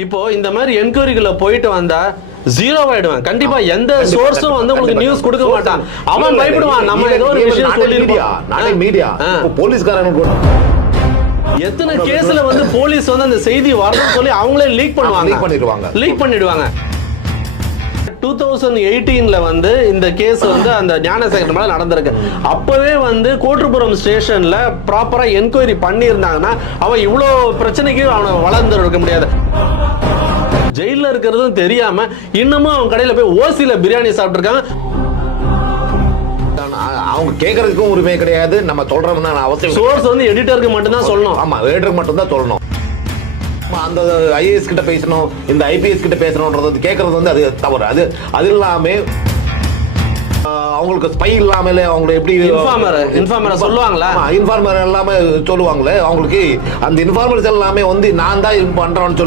இப்போ இந்த மாதிரி என்கொயரிக்குள்ள போயிட்டு வந்தா ஜீரோ ஆயிடுவான். கண்டிப்பா எந்த சோர்ஸும் வந்து உங்களுக்கு நியூஸ் கொடுக்க மாட்டான். அவன் பயப்படுவான். நம்ம ஏதோ ஒரு விஷயம் சொல்லிருக்கோம். மீடியா போலீஸ்காரங்க கூட எத்தனை கேஸ்ல வந்து போலீஸ் வந்து அந்த செய்தி வரணும்னு சொல்லி அவங்களே லீக் பண்ணிடுவாங்க. 2018 வந்து இந்த கேஸ் வந்து அந்த ஞானசேகரன் மேல நடந்திருக்கு. அப்பவே வந்து கோட்டுப்புறம் ஸ்டேஷன்ல ப்ராப்பரா என்கொயரி பண்ணியிருந்தாங்கன்னா அவன் இவ்வளவு பிரச்சனைக்கு அவனை வளர்ந்துருக்க முடியாது. ஜெயில இருக்கிறதும் தெரியாம இன்னமும் அவன் கடையில போய் ஓசில பிரியாணி சாப்பிட்டுருக்காங்க. அவங்க கேட்கறதுக்கும் உரிமை கிடையாது. நம்ம சொல்றோம்னா அவசியம். சோர்ஸ் வந்து எடிட்டருக்கு மட்டும் தான் சொல்லணும். ஆமா, எடிட்டருக்கு மட்டும் தான் சொல்லணும். அந்த ஐஏஎஸ் கிட்ட பேசணும், இந்த ஐபிஎஸ் கிட்ட பேசணும்ன்றது கேட்கறது வந்து அது தவறு. அது இல்லாம அவங்களுக்கு ஸ்பை இல்லாமலே அவங்க எப்படி இன்ஃபார்மர் சொல்லுவாங்களா? இன்ஃபார்மர் எல்லாமே சொல்லுவாங்களே அவங்களுக்கு. அந்த இன்ஃபார்மர்ஸ் எல்லாமே வந்து நான் தான் பண்றேன்னு சொல்லி